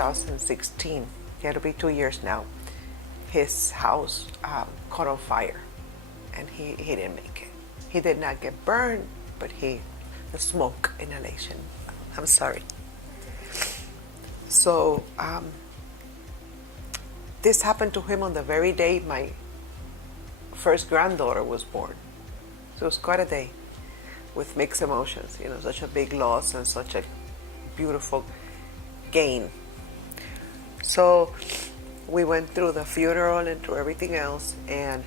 2016, it'll be 2 years now, his house caught on fire, and he didn't make it. He did not get burned, but the smoke inhalation. I'm sorry. So this happened to him on the very day my first granddaughter was born. So it was quite a day with mixed emotions, such a big loss and such a beautiful gain. So we went through the funeral and through everything else, and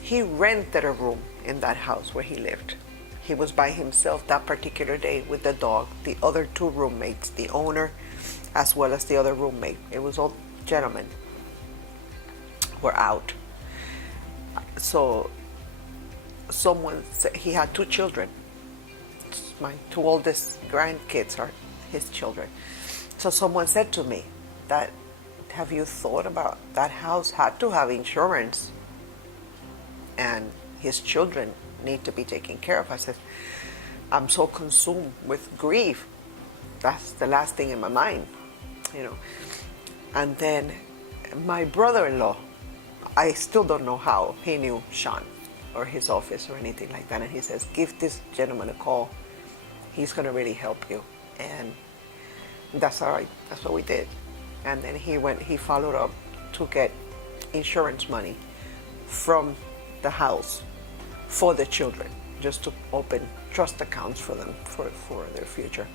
he rented a room in that house where he lived. He was by himself that particular day with the dog. The other two roommates, the owner as well as the other roommate, it was all gentlemen, were out. So someone said he had 2 children. My 2 oldest grandkids are his children. So someone said to me that, have you thought about that house had to have insurance and his children need to be taken care of? I said, I'm so consumed with grief. That's the last thing in my mind, And then my brother-in-law, I still don't know how he knew Sean or his office or anything like that. And he says, give this gentleman a call. He's going to really help you. And that's all right. That's what we did. And then he followed up to get insurance money from the house for the children, just to open trust accounts for them for their future.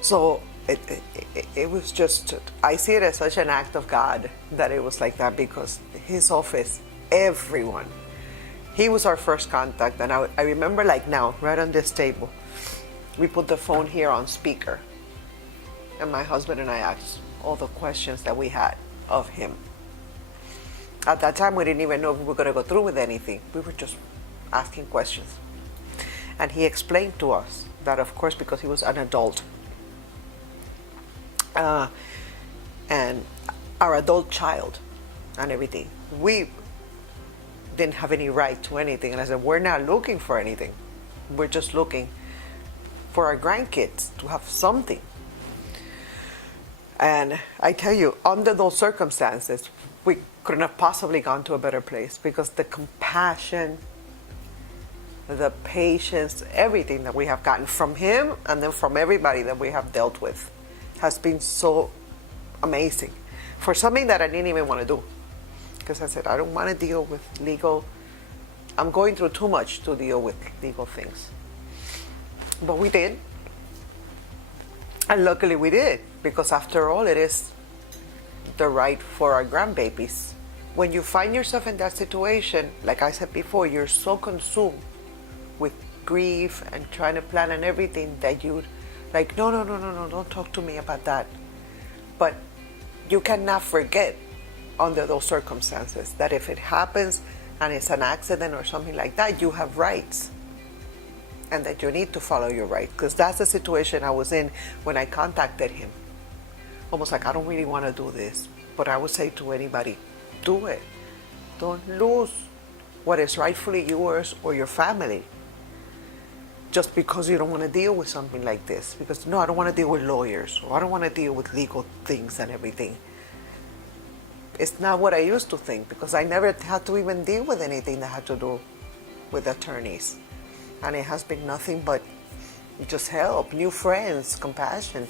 So it was just, I see it as such an act of God that it was like that, because his office, everyone, he was our first contact. And I remember like now, right on this table, we put the phone here on speaker, and my husband and I asked all the questions that we had of him. At that time, we didn't even know if we were going to go through with anything. We were just asking questions. And he explained to us that, of course, because he was an adult, and our adult child and everything, we didn't have any right to anything. And I said, we're not looking for anything. We're just looking for our grandkids to have something. And I tell you, under those circumstances, we couldn't have possibly gone to a better place, because the compassion, the patience, everything that we have gotten from him and then from everybody that we have dealt with has been so amazing for something that I didn't even want to do. Because I said, I don't want to deal with legal. I'm going through too much to deal with legal things. But we did. And luckily we did, because after all, it is the right for our grandbabies. When you find yourself in that situation, like I said before, you're so consumed with grief and trying to plan and everything that you like, no, don't talk to me about that. But you cannot forget, under those circumstances, that if it happens and it's an accident or something like that, you have rights, and that you need to follow your rights. Because that's the situation I was in when I contacted him. Almost like, I don't really want to do this, but I would say to anybody, do it. Don't lose what is rightfully yours or your family just because you don't want to deal with something like this. Because no, I don't want to deal with lawyers, or I don't want to deal with legal things and everything. It's not what I used to think, because I never had to even deal with anything that had to do with attorneys. And it has been nothing but just help, new friends, compassion.